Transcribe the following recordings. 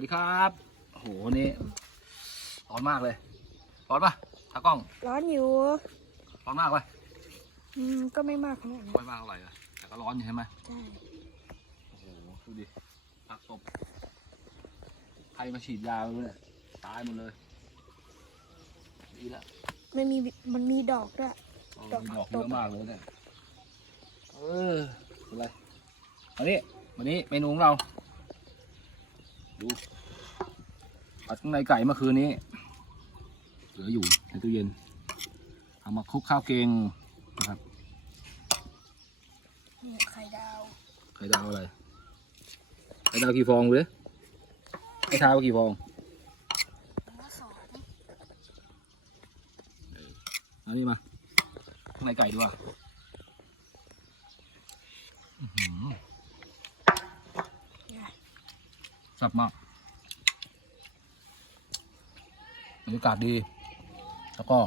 วัสดีครับโอ้โหวันนี้ร้อนมากเลย ร้อนปะตากล้อง ร้อนอยู่ ร้อนมากเลยอืมก็ไม่มากขนาดนั้นไม่มากเท่าไหร่อะแต่ก็ร้อนอยู่ใช่ไหมใช่ โอ้โห ดูดิผักตบใครมาฉีดยาไปเนี่ยตายหมดเลย ดีละไม่มีมันมีดอกด้วยเออดอกมีผัดกอกตเยบอะมากเลยเนี่ย เอออะไรวันนี้วันนี้เมนูของเรา ดูผัดข้างในไก่เมื่อคืนนี้ เหลืออยู่ในตู้เย็น เอามาคลุกข้าวเกงนะครับนี่ไข่ดาวไข่ดาวอะไรไข่ดาวกี่ฟองเลยไข่ทาวากี่ฟองอันละสองเอานี่มาข้างในไก่ดีกว่าอื้อหือ เนี่ย แซ่บมากบรรยากาศดี แล้วก็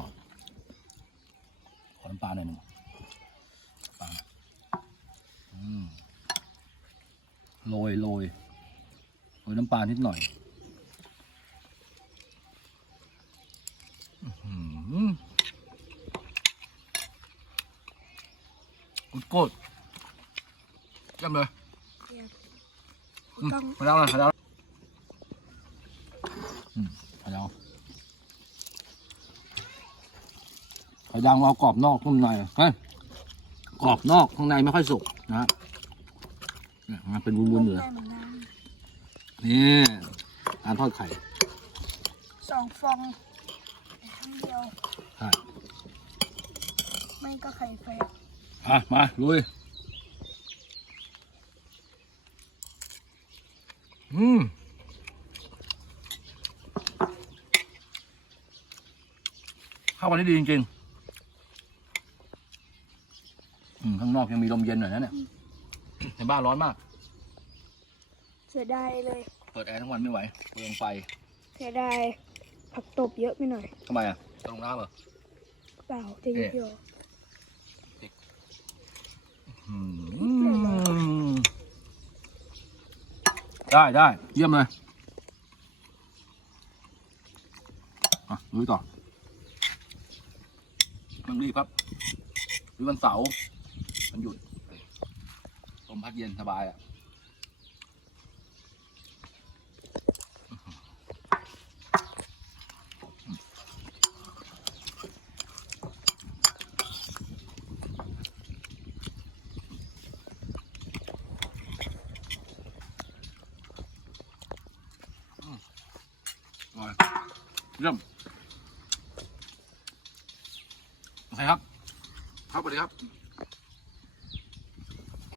ขอน้ำปลาหน่อยหนึ่งปลาอืมโรยโรยโรยน้ำปลานิดหน่อยอื้อหือกุดกุดเยี่ยมเลยอืมต้องไข่ดาวหน่อยไข่ดาวอืมไข่ดาวไข่ดาวเอากรอบนอกนุ่มในเฮ้ยกรอบนอกข้างในไม่ค่อยสุกนะฮะเนี่ยมันเป็นวุ้นๆเหลือได้เหมือนกันนี่การทอดไข่สองฟองแต่ครั้งเดียวใช่ไม่ก็ไข่แฝดอะมาลุยอืม เข้ากันได้ดีจริงๆอืมข้างนอกยังมีลมเย็นหน่อยนะเนี่ย ในบ้านร้อนมาก เสียดายเลยเปิดแอร์ทั้งวันไม่ไหวเปลืองไฟเสียดายผักตบเยอะไปหน่อย ทำไมอะจะลงน้ำเหรอ เปล่าจะเยอะอยู่อืมได้ได้เยี่ยมเลย อะลุยต่อ มันรีบครับ หรือวันเสาร์มันหยุดลมพัดเย็นสบายอะอร่อยเยี่ม โอเคครับ ครับสวัสดีครับ